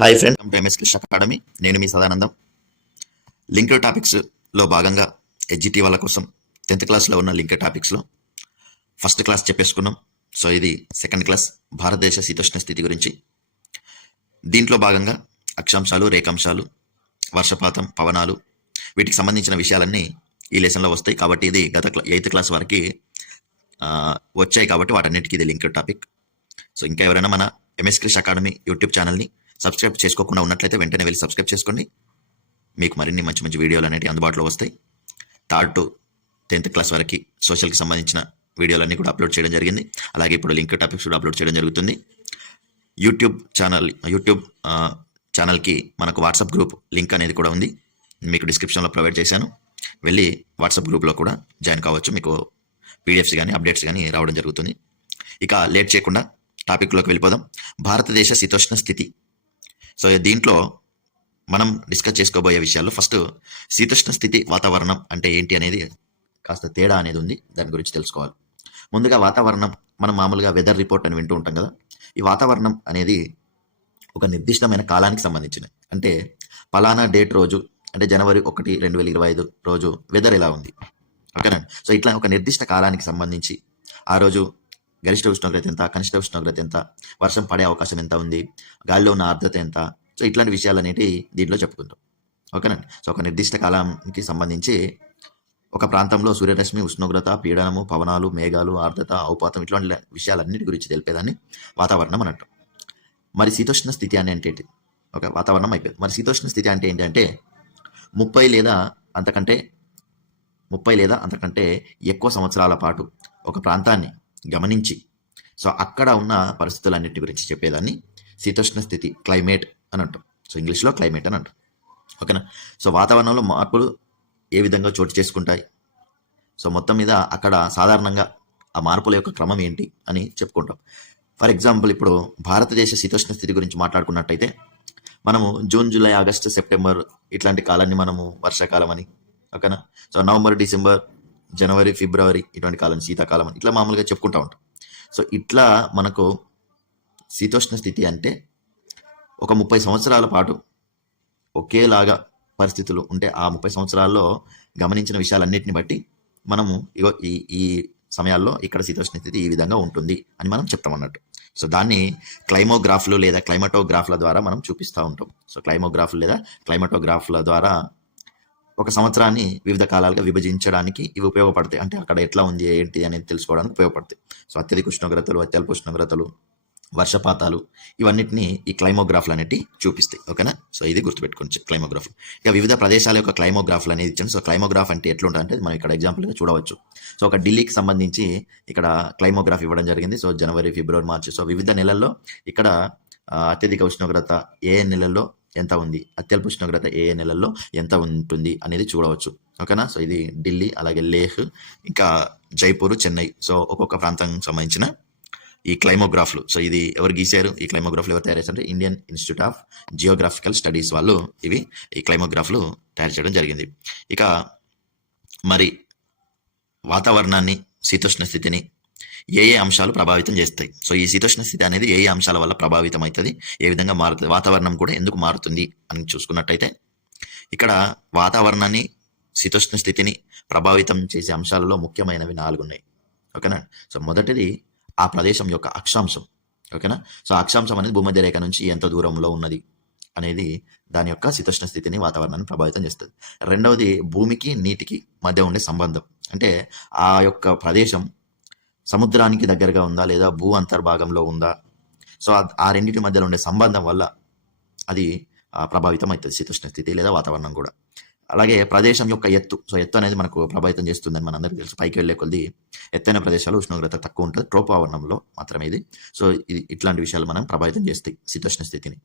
Hi friend welcome to MS Krish Academy నేను మీ Sadanandam. Linked టాపిక్స్లో భాగంగా హెచ్జిటి వాళ్ళ కోసం టెన్త్ క్లాస్లో ఉన్న లింక్డ్ టాపిక్స్లో ఫస్ట్ క్లాస్ చెప్పేసుకున్నాం. సో ఇది సెకండ్ క్లాస్ భారతదేశ శీతోష్ణ స్థితి గురించి. దీంట్లో భాగంగా అక్షాంశాలు రేఖాంశాలు వర్షపాతం పవనాలు వీటికి సంబంధించిన విషయాలన్నీ ఈ లెసన్లో వస్తాయి. కాబట్టి ఇది గత ఎయిత్ క్లాస్ వరకు వచ్చాయి కాబట్టి వాటన్నిటికీ ఇది లింక్డ్ టాపిక్ సో ఇంకా ఎవరైనా మన ఎంఎస్ క్రిష్ అకాడమీ యూట్యూబ్ ఛానల్ని సబ్స్క్రైబ్ చేసుకోకుండా ఉన్నట్లయితే వెంటనే వెళ్ళి సబ్స్క్రైబ్ చేసుకోండి. మీకు మరిన్ని మంచి మంచి వీడియోలు అనేవి అందుబాటులో వస్తాయి. థర్డ్ టు టెన్త్ క్లాస్ వరకు సోషల్కి సంబంధించిన వీడియోలన్నీ కూడా అప్లోడ్ చేయడం జరిగింది. అలాగే ఇప్పుడు లింక్ టాపిక్స్ కూడా అప్లోడ్ చేయడం జరుగుతుంది. యూట్యూబ్ ఛానల్ యూట్యూబ్ ఛానల్కి మనకు వాట్సాప్ గ్రూప్ లింక్ అనేది కూడా ఉంది. మీకు డిస్క్రిప్షన్లో ప్రొవైడ్ చేశాను. వెళ్ళి వాట్సాప్ గ్రూప్లో కూడా జాయిన్ కావచ్చు. మీకు పీడిఎఫ్స్ కానీ అప్డేట్స్ కానీ రావడం జరుగుతుంది. ఇక లేట్ చేయకుండా టాపిక్లోకి వెళ్ళిపోదాం. భారతదేశ శీతోష్ణ స్థితి సో దీంట్లో మనం డిస్కస్ చేసుకోబోయే విషయాల్లో ఫస్ట్ శీతోష్ణ స్థితి వాతావరణం అంటే ఏంటి అనేది కాస్త తేడా అనేది ఉంది. దాని గురించి తెలుసుకోవాలి. ముందుగా వాతావరణం మనం మామూలుగా వెదర్ రిపోర్ట్ అని వింటూ ఉంటాం కదా. ఈ వాతావరణం అనేది ఒక నిర్దిష్టమైన కాలానికి సంబంధించినది. అంటే పలానా డేట్ రోజు అంటే జనవరి ఒకటి రెండు వేల ఇరవై ఐదు రోజు వెదర్ ఎలా ఉంది? ఓకేనా? సో ఇట్లా ఒక నిర్దిష్ట కాలానికి సంబంధించి ఆ రోజు గరిష్ట ఉష్ణోగ్రత ఎంత కనిష్ట ఉష్ణోగ్రత ఎంత వర్షం పడే అవకాశం ఎంత ఉంది గాలిలో ఉన్న ఆర్ద్రత ఎంత. సో ఇట్లాంటి విషయాలు అనేవి దీంట్లో చెప్పుకుంటాం ఓకేనండి సో ఒక నిర్దిష్ట కాలానికి సంబంధించి ఒక ప్రాంతంలో సూర్యరశ్మి ఉష్ణోగ్రత పీడనము పవనాలు మేఘాలు ఆర్ద్రత ఔపాతం ఇట్లాంటి విషయాలన్నిటి గురించి తెలిపేదాన్ని వాతావరణం అన్నట్టు. మరి శీతోష్ణ స్థితి అని అంటే ఒక వాతావరణం అయిపోయింది. మరి శీతోష్ణ స్థితి అంటే ఏంటంటే ముప్పై లేదా అంతకంటే ముప్పై లేదా అంతకంటే ఎక్కువ సంవత్సరాల పాటు ఒక ప్రాంతాన్ని గమనించి. సో అక్కడ ఉన్న పరిస్థితులన్నిటి గురించి చెప్పేదాన్ని శీతోష్ణ స్థితి క్లైమేట్ అని అంటాం. సో ఇంగ్లీష్లో క్లైమేట్ అని అంటాం. ఓకేనా? సో వాతావరణంలో మార్పులు ఏ విధంగా చోటు చేసుకుంటాయి? సో మొత్తం మీద అక్కడ సాధారణంగా ఆ మార్పుల యొక్క క్రమం ఏంటి అని చెప్పుకుంటాం. ఫర్ ఎగ్జాంపుల్ ఇప్పుడు భారతదేశ శీతోష్ణ స్థితి గురించి మాట్లాడుకున్నట్టయితే మనము జూన్ జూలై ఆగస్టు సెప్టెంబర్ ఇట్లాంటి కాలాన్ని మనము వర్షాకాలం అని ఓకేనా? సో నవంబర్ డిసెంబర్ జనవరి ఫిబ్రవరి ఇటువంటి కాలం శీతాకాలం అని ఇట్లా మామూలుగా చెప్పుకుంటూ ఉంటాం. సో ఇట్లా మనకు శీతోష్ణ స్థితి అంటే ఒక ముప్పై సంవత్సరాల పాటు ఒకేలాగా పరిస్థితులు ఉంటే ఆ ముప్పై సంవత్సరాల్లో గమనించిన విషయాలన్నింటిని బట్టి మనము ఇగో ఈ ఈ సమయాల్లో ఇక్కడ శీతోష్ణ స్థితి ఈ విధంగా ఉంటుంది అని మనం చెప్తాం అన్నట్టు సో దాన్ని క్లైమోగ్రాఫ్లు లేదా క్లైమటోగ్రాఫ్ల ద్వారా మనం చూపిస్తూ ఉంటాం. సో క్లైమోగ్రాఫ్లు లేదా క్లైమటోగ్రాఫ్ల ద్వారా ఒక సంవత్సరాన్ని వివిధ కాలాలుగా విభజించడానికి ఇవి ఉపయోగపడతాయి. అంటే అక్కడ ఎట్లా ఉంది ఏంటి అనేది తెలుసుకోవడానికి ఉపయోగపడతాయి. సో అత్యధిక ఉష్ణోగ్రతలు అత్యల్ప ఉష్ణోగ్రతలు వర్షపాతాలు ఇవన్నిటిని ఈ క్లైమోగ్రాఫ్లు అనేవి చూపిస్తాయి. ఓకేనా? సో ఇది గుర్తుపెట్టుకోవచ్చు క్లైమోగ్రాఫ్ ఇక వివిధ ప్రదేశాల యొక్క క్లైమోగ్రాఫ్లు అనేది ఇచ్చాను. సో క్లైమోగ్రాఫ్ అంటే ఎట్లుంటుంది అంటే మనం ఇక్కడ ఎగ్జాంపుల్గా చూడవచ్చు. సో ఒక ఢిల్లీకి సంబంధించి ఇక్కడ క్లైమోగ్రాఫ్ ఇవ్వడం జరిగింది. సో జనవరి ఫిబ్రవరి మార్చి. సో వివిధ నెలల్లో ఇక్కడ అత్యధిక ఉష్ణోగ్రత ఏ నెలల్లో ఎంత ఉంది? అత్యల్ప ఉష్ణోగ్రత ఏ నెలల్లో ఎంత ఉంటుంది అనేది చూడవచ్చు. ఓకేనా? సో ఇది ఢిల్లీ అలాగే లేహ్ ఇంకా జైపూర్ చెన్నై. సో ఒక్కొక్క ప్రాంతానికి సంబంధించిన ఈ క్లైమోగ్రాఫ్లు. సో ఇది ఎవరు గీశారు? ఈ క్లైమోగ్రాఫ్లు ఎవరు తయారు చేశారంటే Indian Institute of Geographical Studies వాళ్ళు ఇవి ఈ క్లైమోగ్రాఫ్లు తయారు చేయడం జరిగింది. ఇక మరి వాతావరణాన్ని శీతోష్ణ స్థితిని ఏ ఏ అంశాలు ప్రభావితం చేస్తాయి? సో ఈ శీతోష్ణ స్థితి అనేది ఏ ఏ అంశాల వల్ల ప్రభావితం అవుతుంది ఏ విధంగా మారుతుంది? వాతావరణం కూడా ఎందుకు మారుతుంది అని చూసుకున్నట్టయితే ఇక్కడ వాతావరణాన్ని శీతోష్ణ స్థితిని ప్రభావితం చేసే అంశాలలో ముఖ్యమైనవి నాలుగు ఉన్నాయి ఓకేనా? సో మొదటిది ఆ ప్రదేశం యొక్క అక్షాంశం. ఓకేనా? సో అక్షాంశం అనేది భూమధ్య రేఖ నుంచి ఎంత దూరంలో ఉన్నది అనేది దాని యొక్క శీతోష్ణ స్థితిని వాతావరణాన్ని ప్రభావితం చేస్తుంది. రెండవది భూమికి నీటికి మధ్య ఉండే సంబంధం. అంటే ఆ యొక్క ప్రదేశం సముద్రానికి దగ్గరగా ఉందా లేదా భూ అంతర్భాగంలో ఉందా? సో ఆ- రెండింటి మధ్యలో ఉండే సంబంధం వల్ల అది ప్రభావితం అవుతుంది శీతోష్ణ స్థితి లేదా వాతావరణం కూడా. అలాగే ప్రదేశం యొక్క ఎత్తు. సో ఎత్తు అనేది మనకు ప్రభావితం చేస్తుందని మనందరికీ తెలుసు. పైకి వెళ్ళే కొద్ది ఎత్తైన ప్రదేశాలు ఉష్ణోగ్రత తక్కువ ఉంటుంది. ట్రోపావరణంలో మాత్రమే ఇది. సో ఇది ఇట్లాంటి విషయాలు మనం ప్రభావితం చేస్తాయి శీతోష్ణ స్థితిని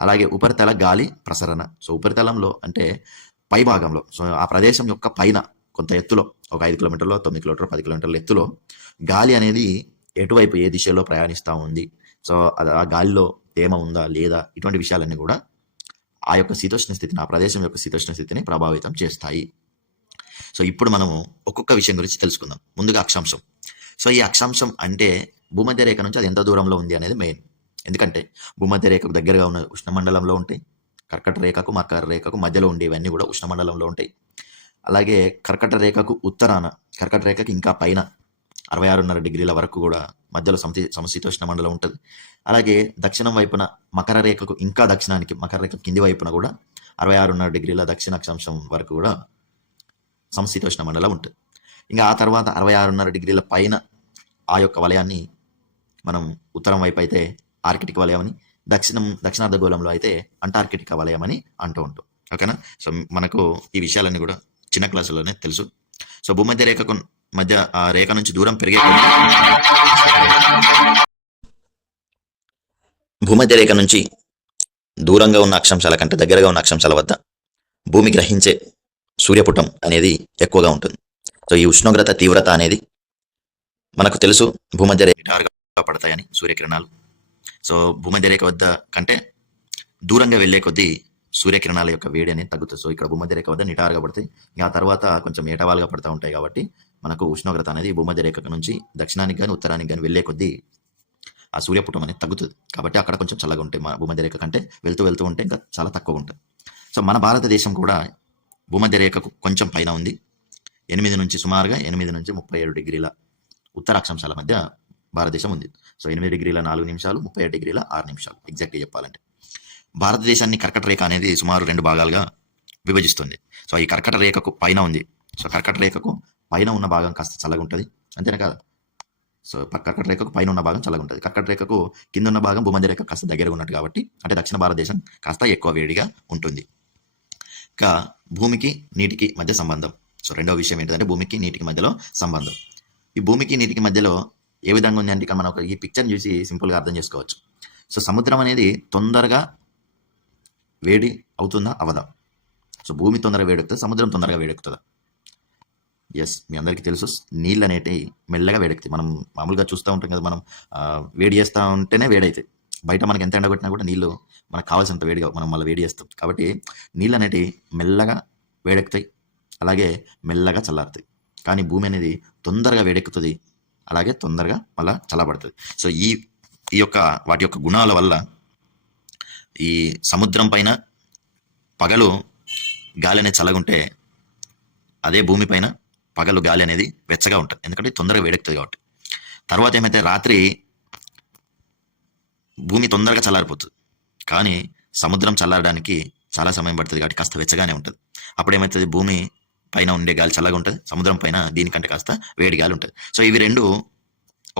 అలాగే ఉపరితల గాలి ప్రసరణ. సో ఉపరితలంలో అంటే పై భాగంలో సో ఆ ప్రదేశం యొక్క పైన కొంత ఎత్తులో ఒక ఐదు కిలోమీటర్లో తొమ్మిది కిలోమీటర్ పది కిలోమీటర్ల ఎత్తులో గాలి అనేది ఎటువైపు ఏ దిశలో ప్రయాణిస్తూ ఉంది? సో అది ఆ గాలిలో తేమ ఉందా లేదా ఇటువంటి విషయాలన్నీ కూడా ఆ యొక్క శీతోష్ణ స్థితిని ఆ ప్రదేశం యొక్క శీతోష్ణ స్థితిని ప్రభావితం చేస్తాయి. సో ఇప్పుడు మనము ఒక్కొక్క విషయం గురించి తెలుసుకుందాం. ముందుగా అక్షాంశం. సో ఈ అక్షాంశం అంటే భూమధ్య రేఖ నుంచి అది ఎంత దూరంలో ఉంది అనేది మెయిన్. ఎందుకంటే భూమధ్య రేఖకు దగ్గరగా ఉన్న ఉష్ణమండలంలో ఉంటాయి కర్కట రేఖకు మకర రేఖకు మధ్యలో ఉండేవన్నీ కూడా ఉష్ణమండలంలో ఉంటాయి. అలాగే కర్కట రేఖకు ఉత్తరాన కర్కట రేఖకి ఇంకా పైన అరవై ఆరున్నర డిగ్రీల వరకు కూడా మధ్యలో సమతి సమశీతోష్ణ మండలం ఉంటుంది. అలాగే దక్షిణం వైపున మకర రేఖకు ఇంకా దక్షిణానికి మకర రేఖ కింది వైపున కూడా అరవై ఆరున్నర డిగ్రీల దక్షిణ అక్షాంశం వరకు కూడా సమశీతోష్ణ మండలం ఉంటుంది. ఇంకా ఆ తర్వాత అరవై ఆరున్నర డిగ్రీల పైన ఆ యొక్క వలయాన్ని మనం ఉత్తరం వైపు అయితే ఆర్కిటిక్ వలయం అని దక్షిణం దక్షిణార్ధగోళంలో అయితే అంటార్కిటిక్ వలయం అని అంటూ ఉంటాం. ఓకేనా? సో మనకు ఈ విషయాలన్నీ కూడా చిన్న క్లాసులోనే తెలుసు. సో భూమధ్య రేఖకు మధ్య ఆ రేఖ నుంచి దూరం పెరిగే భూమధ్య రేఖ నుంచి దూరంగా ఉన్న అక్షాంశాల కంటే దగ్గరగా ఉన్న అక్షాంశాల వద్ద భూమి గ్రహించే సూర్యపుటం అనేది ఎక్కువగా ఉంటుంది. సో ఈ ఉష్ణోగ్రత తీవ్రత అనేది మనకు తెలుసు భూమధ్య రేఖ పడతాయని సూర్యకిరణాలు. సో భూమధ్య రేఖ వద్ద కంటే దూరంగా వెళ్ళే కొద్దీ సూర్యకిరణాల యొక్క వేడి అనేది తగ్గుతుంది. సో ఇక్కడ భూమధ్యరేఖ వద్ద నిటారుగా పడుతుంది ఇంకా ఆ తర్వాత కొంచెం ఏటవాలుగా పడుతూ ఉంటాయి కాబట్టి మనకు ఉష్ణోగ్రత అనేది భూమధ్యరేఖ నుంచి దక్షిణానికి కానీ ఉత్తరానికి కానీ వెళ్ళే కొద్దీ ఆ సూర్యపుటం అనేది తగ్గుతుంది. కాబట్టి అక్కడ కొంచెం చల్లగా ఉంటాయి మన భూమధ్యరేఖ కంటే. వెళ్తూ వెళ్తూ ఉంటే ఇంకా చాలా తక్కువ ఉంటుంది సో మన భారతదేశం కూడా భూమధ్యరేఖకు కొంచెం పైన ఉంది. ఎనిమిది నుంచి సుమారుగా ఎనిమిది నుంచి ముప్పై ఏడు డిగ్రీల ఉత్తరాక్షాంశాల మధ్య భారతదేశం ఉంది. సో ఎనిమిది డిగ్రీల నాలుగు నిమిషాలు ముప్పై ఏడు డిగ్రీల ఆరు నిమిషాలు. ఎగ్జాక్ట్గా చెప్పాలంటే. భారతదేశాన్ని కర్కట రేఖ అనేది సుమారు రెండు భాగాలుగా విభజిస్తుంది. సో ఈ కర్కట రేఖకు పైన ఉంది. సో కర్కట రేఖకు పైన ఉన్న భాగం కాస్త చల్లగా ఉంటుంది అంతేనా కదా? సో కర్కట రేఖకు పైన ఉన్న భాగం చల్లగా ఉంటుంది కర్కట రేఖకు కింద ఉన్న భాగం భూమధ్య రేఖ కాస్త దగ్గరగా ఉన్నట్టు కాబట్టి అంటే దక్షిణ భారతదేశం కాస్త ఎక్కువ వేడిగా ఉంటుంది. ఇంకా భూమికి నీటికి మధ్య సంబంధం. సో రెండవ విషయం ఏంటంటే భూమికి నీటికి మధ్యలో సంబంధం. ఈ భూమికి నీటికి మధ్యలో ఏ విధంగా ఉంది అంటే ఇక్కడ మనం ఒక ఈ పిక్చర్ని చూసి సింపుల్గా అర్థం చేసుకోవచ్చు. సో సముద్రం అనేది తొందరగా వేడి అవుతుందా? అవదా. సో భూమి తొందరగా వేడెక్కుతుంది? సముద్రం తొందరగా వేడెక్కుతుందా? ఎస్ మీ అందరికీ తెలుసు నీళ్ళు అనేటివి మెల్లగా వేడెక్కుతాయి. మనం మామూలుగా చూస్తూ ఉంటాం కదా మనం వేడి చేస్తూ ఉంటేనే వేడవుతాయి బయట మనకి ఎంత ఎండగొట్టినా కూడా నీళ్ళు మనకు కావాల్సినంత వేడిగా మనం మళ్ళీ వేడి చేస్తాం. కాబట్టి నీళ్ళు అనేటివి మెల్లగా వేడెక్కుతాయి. అలాగే మెల్లగా చల్లారుతాయి. కానీ భూమి అనేది తొందరగా వేడెక్కుతుంది. అలాగే తొందరగా మళ్ళీ చల్లబడుతుంది. సో ఈ ఈ యొక్క వాటి యొక్క గుణాల వల్ల ఈ సముద్రం పైన పగలు గాలి అనేది చల్లగుంటే అదే భూమి పైన పగలు గాలి అనేది వెచ్చగా ఉంటుంది. ఎందుకంటే తొందరగా వేడెక్కుతుంది కాబట్టి. తర్వాత ఏమైతే రాత్రి భూమి తొందరగా చల్లారిపోతుంది. కానీ సముద్రం చల్లారడానికి చాలా సమయం పడుతుంది కాబట్టి కాస్త వెచ్చగానే ఉంటుంది. అప్పుడు ఏమవుతుంది భూమి పైన ఉండే గాలి చల్లగా ఉంటుంది సముద్రం పైన దీనికంటే కాస్త వేడి గాలి ఉంటుంది. సో ఇవి రెండు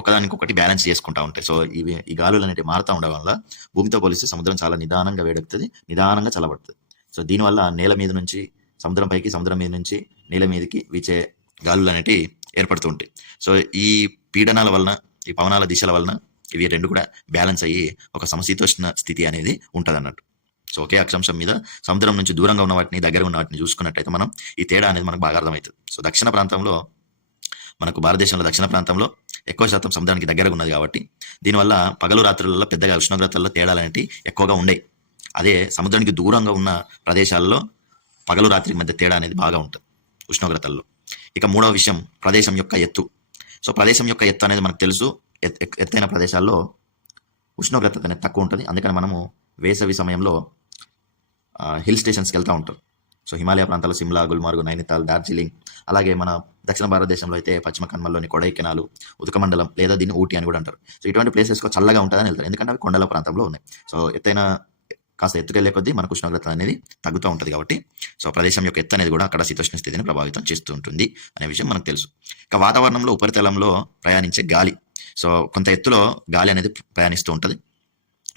ఒకదానికొకటి బ్యాలెన్స్ చేసుకుంటా ఉంటాయి. సో ఇవి ఈ గాలులు అనేవి మారుతూ ఉండడం వల్ల భూమితో పోలిస్తే సముద్రం చాలా నిదానంగా వేడెక్కుతుంది నిదానంగా చల్లబడుతుంది. సో దీనివల్ల నేల మీద నుంచి సముద్రం పైకి సముద్రం మీద నుంచి నేల మీదకి వీచే గాలులు అనేటివి ఏర్పడుతూ ఉంటాయి. సో ఈ పీడనాల వలన ఈ పవనాల దిశల వలన ఇవి రెండు కూడా బ్యాలెన్స్ అయ్యి ఒక సమశీతోష్ణ స్థితి అనేది ఉంటుంది అన్నట్టు సో ఒకే అక్షాంశం మీద సముద్రం నుంచి దూరంగా ఉన్న వాటిని దగ్గర ఉన్న వాటిని చూసుకున్నట్టయితే మనం ఈ తేడా అనేది మనకు బాగా అర్థమవుతుంది. సో దక్షిణ ప్రాంతంలో మనకు భారతదేశంలో దక్షిణ ప్రాంతంలో ఎక్కువ శాతం సముద్రానికి దగ్గరగా ఉన్నది కాబట్టి దీనివల్ల పగలు రాత్రులలో పెద్దగా ఉష్ణోగ్రతల్లో తేడాలు అనేవి ఎక్కువగా ఉండేవి అదే సముద్రానికి దూరంగా ఉన్న ప్రదేశాల్లో పగలు రాత్రి మధ్య తేడా అనేది బాగా ఉంటుంది ఉష్ణోగ్రతల్లో. ఇక మూడవ విషయం ప్రదేశం యొక్క ఎత్తు. సో ప్రదేశం యొక్క ఎత్తు అనేది మనకు తెలుసు. ఎత్- ఎత్తైన ప్రదేశాల్లో ఉష్ణోగ్రత అనేది తక్కువ ఉంటుంది. అందుకని మనము వేసవి సమయంలో హిల్ స్టేషన్స్కి వెళ్తూ ఉంటారు సో హిమాలయ ప్రాంతాల్లో సిమ్లా గుల్మార్గ్ నైనితాల్ డార్జిలింగ్ అలాగే మన దక్షిణ భారతదేశంలో అయితే పశ్చిమ కన్మల్లోని కొడైకెనాలు ఉదకమండలం లేదా దీన్ని ఊటీ అని కూడా అంటారు. సో ఇటువంటి ప్లేసెస్లో చల్లగా ఉంటుందని వెళ్తారు. ఎందుకంటే అవి కొండల ప్రాంతంలో ఉన్నాయి. సో ఎత్తైన కాస్త ఎత్తుకెళ్ళే కొద్దీ మనకు ఉష్ణోగ్రత అనేది తగ్గుతూ ఉంటుంది కాబట్టి సో ప్రదేశం యొక్క ఎత్తు అనేది కూడా అక్కడ శీతోష్ణ స్థితిని ప్రభావితం చేస్తూ ఉంటుంది అనే విషయం మనకు తెలుసు. ఇక వాతావరణంలో ఉపరితలంలో ప్రయాణించే గాలి. సో కొంత ఎత్తులో గాలి అనేది ప్రయాణిస్తూ ఉంటుంది.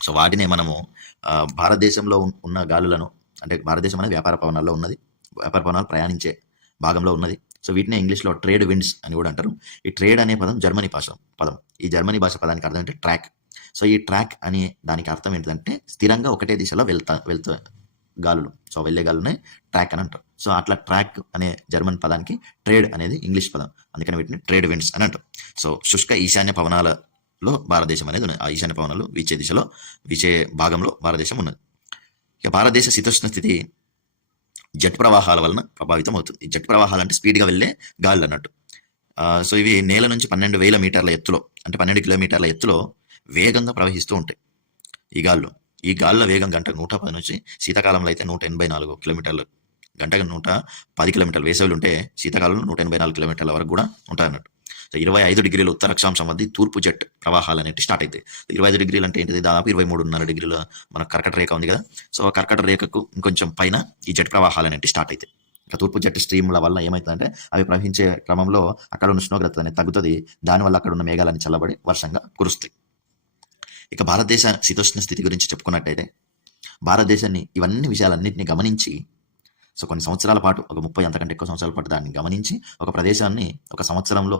సో వాటినే మనము భారతదేశంలో ఉన్న గాలులను అంటే భారతదేశం అనేది వ్యాపార పవనాల్లో ఉన్నది వ్యాపార పవనాలు ప్రయాణించే భాగంలో ఉన్నది. సో వీటినే ఇంగ్లీష్లో ట్రేడ్ విండ్స్ అని కూడా అంటారు. ఈ ట్రేడ్ అనే పదం జర్మనీ భాష పదం. ఈ జర్మనీ భాష పదానికి అర్థం అంటే ట్రాక్. సో ఈ ట్రాక్ అనే దానికి అర్థం ఏంటంటే స్థిరంగా ఒకటే దిశలో వెళ్తా వెళ్తా గాలులు. సో వెళ్ళే గాలునే ట్రాక్ అని అంటారు. సో అట్లా ట్రాక్ అనే జర్మన్ పదానికి ట్రేడ్ అనేది ఇంగ్లీష్ పదం. అందుకని వీటిని ట్రేడ్ విండ్స్ అని అంటారు. సో శుష్క ఈశాన్య పవనాలలో భారతదేశం అనేది ఉన్నది. ఆ ఈశాన్య పవనాలు వీచే దిశలో వీచే భాగంలో భారతదేశం ఉన్నది. ఇక భారతదేశ శీతోష్ణ స్థితి జట్ ప్రవాహాల వలన ప్రభావితం అవుతుంది జట్ ప్రవాహాలు అంటే స్పీడ్గా వెళ్ళే గాలులు అన్నట్టు. సో ఇవి నేల నుంచి పన్నెండు వేల మీటర్ల ఎత్తులో అంటే పన్నెండు కిలోమీటర్ల ఎత్తులో వేగంగా ప్రవహిస్తూ ఉంటాయి ఈ గాల్లో. ఈ గాలుల వేగం గంట నూట పది నుంచి శీతాకాలంలో అయితే నూట ఎనభై నాలుగు కిలోమీటర్లు. గంటకు నూట పది కిలోమీటర్లు వేసవిలు ఉంటే శీతాకాలంలో నూట ఎనభై నాలుగు కిలోమీటర్ల వరకు కూడా ఉంటాయి అన్నట్టు. ఇరవై ఐదు డిగ్రీల ఉత్తర అక్షాంశం వద్ద తూర్పు జెట్ ప్రవాహాలు అనేవి స్టార్ట్ అవుతాయి ఇరవై ఐదు డిగ్రీలు అంటే ఏంటిది? దాదాపు ఇరవై మూడున్నర డిగ్రీల మన కర్కట రేఖ ఉంది కదా. సో ఆ కర్కట రేఖకు ఇంకొంచెం పైన ఈ జెట్ ప్రవాహాలు అనేవి స్టార్ట్ అవుతాయి ఇంకా తూర్పు జెట్ స్ట్రీమ్ల వల్ల ఏమవుతుందంటే అవి ప్రవహించే క్రమంలో అక్కడ ఉన్న ఉష్ణోగ్రత అనేది తగ్గుతుంది. దానివల్ల అక్కడ ఉన్న మేఘాలని చల్లబడి వర్షంగా కురుస్తాయి. ఇక భారతదేశ శీతోష్ణ స్థితి గురించి చెప్పుకున్నట్టయితే భారతదేశాన్ని ఇవన్నీ విషయాలన్నింటినీ గమనించి సో కొన్ని సంవత్సరాల పాటు ఒక ముప్పై అంతకంటే ఎక్కువ సంవత్సరాల పాటు దాన్ని గమనించి ఒక ప్రదేశాన్ని ఒక సంవత్సరంలో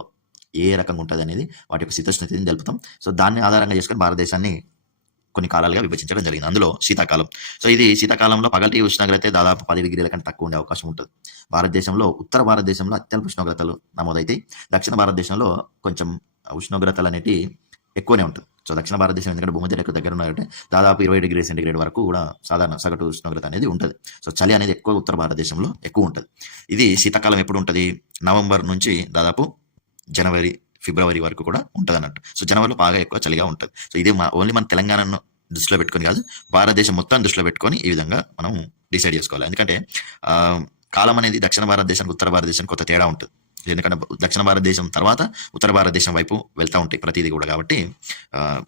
ఏ రకంగా ఉంటుంది అనేది వాటి యొక్క శీతోష్ణ తెలుపుతాం. సో దాన్ని ఆధారంగా చేసుకొని భారతదేశాన్ని కొన్ని కాలాలుగా విభజించడం జరిగింది. అందులో శీతాకాలం. సో ఇది శీతాకాలంలో పగటి ఉష్ణోగ్రత దాదాపు పది డిగ్రీల కంటే తక్కువ ఉండే అవకాశం ఉంటుంది. భారతదేశంలో ఉత్తర భారతదేశంలో అత్యల్ప ఉష్ణోగ్రతలు నమోదైతాయి. దక్షిణ భారతదేశంలో కొంచెం ఉష్ణోగ్రతలు అనేవి ఎక్కువనే ఉంటుంది. సో దక్షిణ భారతదేశం ఎందుకంటే భూమి దగ్గర ఉన్నారంటే దాదాపు ఇరవై డిగ్రీ సెంటిగ్రేడ్ వరకు కూడా సాధారణ సగటు ఉష్ణోగ్రత అనేది ఉంటుంది. సో చలి అనేది ఎక్కువ ఉత్తర భారతదేశంలో ఎక్కువ ఉంటుంది. ఇది శీతాకాలం ఎప్పుడు ఉంటుంది? నవంబర్ నుంచి దాదాపు జనవరి ఫిబ్రవరి వరకు కూడా ఉంటుంది అన్నట్టు సో జనవరిలో బాగా ఎక్కువ చలిగా ఉంటుంది. సో ఇది మా ఓన్లీ మన తెలంగాణను దృష్టిలో పెట్టుకొని కాదు భారతదేశం మొత్తం దృష్టిలో పెట్టుకొని ఈ విధంగా మనం డిసైడ్ చేసుకోవాలి. ఎందుకంటే కాలం అనేది దక్షిణ భారతదేశానికి ఉత్తర భారతదేశానికి కొత్త తేడా ఉంటుంది. ఎందుకంటే దక్షిణ భారతదేశం తర్వాత ఉత్తర భారతదేశం వైపు వెళ్తూ ఉంటాయి ప్రతిదీ కూడా. కాబట్టి